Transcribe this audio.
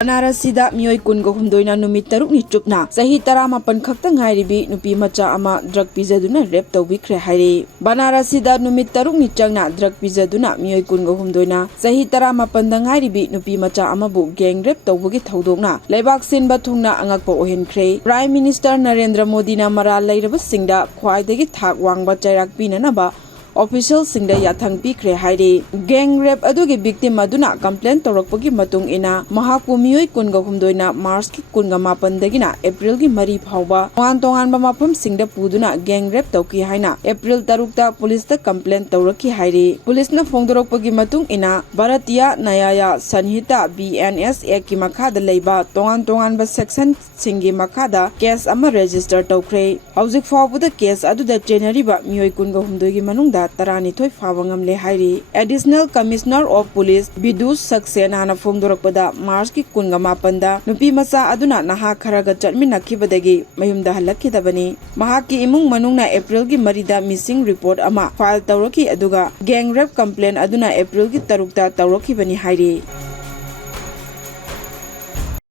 Banarasida miyoi kungo humdoina numit taruk ni chupna Chahi 18 Khakta Ngairibi Nupimacha Ama drug Pijaduna rape Toubikhre haire. Banarasida numit taruk ni changna drug Pijaduna miyoi kungo humdoina Chahi 18 Ngairibi Nupimacha Amabu gang rape taubugi thaudokna leibak sinba thungna angakpa ohenkhre. Prime Minister Narendra Modi na maral lairaba singda khwaidagi thak wangba chairak pinanaba official singda yathang pikre haire. Gang rape adugi victim aduna complaint torokpagi matung ina mahaku miyoi kunga humdoina March ki kunga mapan dagina April gi mari phawba tongan ba mafam singda puduna gang rape tauki haina April 3 ta police ta complaint toraki haire. Police na phongdorokpagi matung ina Bharatiya Nyaya Sanhita BNS Act ki makhada leiba tongan ba section singi makhada case ama register tawkhre. Hauzik phawbuda case aduda January ba miyoi kunga humdoi gi manungda Tarani Toy Fawangam Le Hairi. Additional Commissioner of Police Bidus Saksen Hana Fongdorokpada March ki kunga mapanda Nupimacha aduna naha kharaga chatminakibadagi mayumda halakidabani. Mahaki imung manungna April gi marida missing report ama file tawraki aduga gang rape complaint aduna April gi 3 ta tawrakibani hairi.